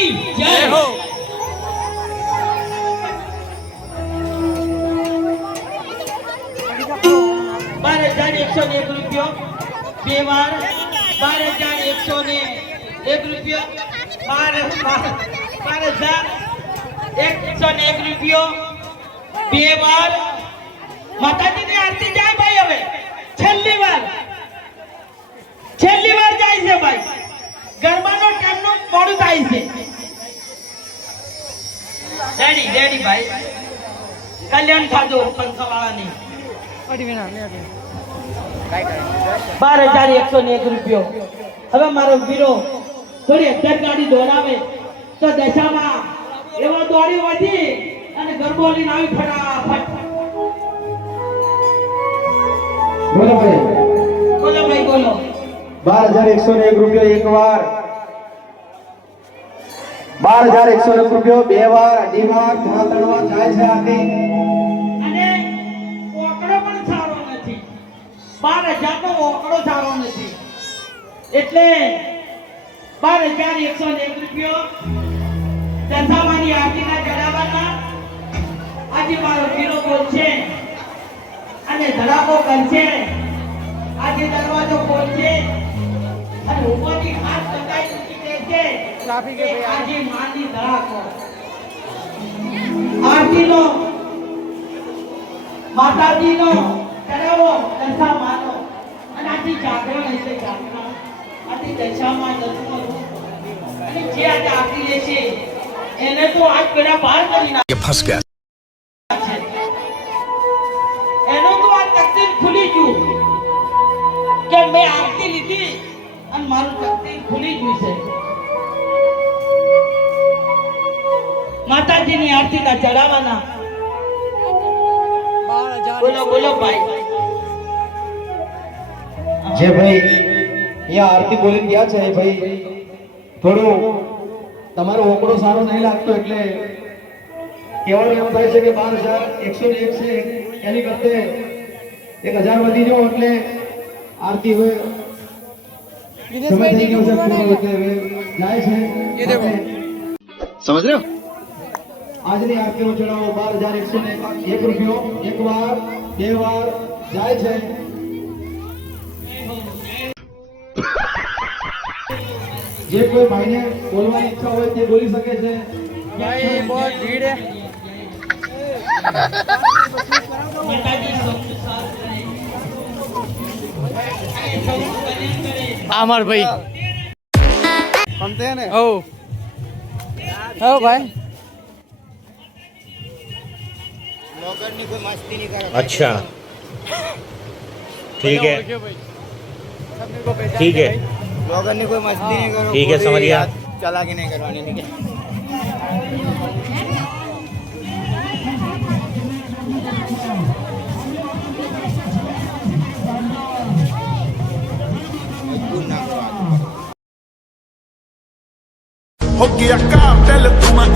की जय हो। 12,101 રૂપિયો બે વાર 12,101 રૂપિયો 12,101 રૂપિયો બે વાર માતાજીની આરતી જાય ભાઈ હવે છેલ્લી વાર જાય છે ભાઈ ગરબાનો ટાઈમનો મોડું થાય છે રેડી ભાઈ કલ્યાણ થાજો પંચવાળાની 12,101 રૂપિયો હવે મારો વીરો થોડી અધર ગાડી દોડાવે તો દશામાં એવો દોડી વધી અને ગરબો લઈને આવી ફટાફટ બોલો ભાઈ બોલો 12,101 રૂપિયો એક વાર 12,101 રૂપિયો બે વાર અઢી વાર ત્રણ વાર જાય છે આરતી અને ઓકડો પણ સારો નથી 12,000 નો ઓકડો સારો નથી એટલે 12,101 રૂપિયો દશામાની આરતીના ચડાવવાના આજે મારો વીરો બોલશે અને ધડાકો કરશે આજે દરવાજો ખોલશે અને ઉપરથી હાથ પકડાઈ મૂકી દેશે કે આજે માની ધડાકો આરતીનો માતાજીનો ચડાવો દશામાનો અને આજે જાગરણ હશે જાગરણ આજે દશામાં દસમો અને જે આજે આરતી લેશે એને તો આજ પેલા બહાર કરી નાખે फंस गया એનો તો આ તકદીર ખુલી ગયું કે મેં આરતી લીધી અને મારું તકદીર ખુલી ગયું છે માતાજીની આરતી ના ચડાવવાના બોલો ભાઈ જે ભાઈ અહીંયા આરતી બોલી ગયા છે ભાઈ થોડું તમારો ઓકડો સારો નહીં લાગતો એટલે કેવળ એવું થાય છે કે 12,101 છે એની કરતે 1,000 વધી જાઓ એટલે આરતી હવે સમય થઈ ગયો છે પૂરો એટલે હવે જાય છે समझ रहे हो આજની આરતીનો ચડાવો 12,101 રૂપિયો એક વાર બે વાર જાય છે જે કોઈ ભાઈને બોલવાની ઈચ્છા હોય તે બોલી શકે છે ભાઈ બહુ ભીડ હે માતાજી સૌનું સાથ કરે अमर भाई સમજે ને ओ ओ भाई अच्छा ठीक है ठीक है ब्लॉगर ने कोई मस्ती नहीं करो ठीक है समझ गया चला के नहीं करवानी ठीक है हो गया काम टेल तू मैं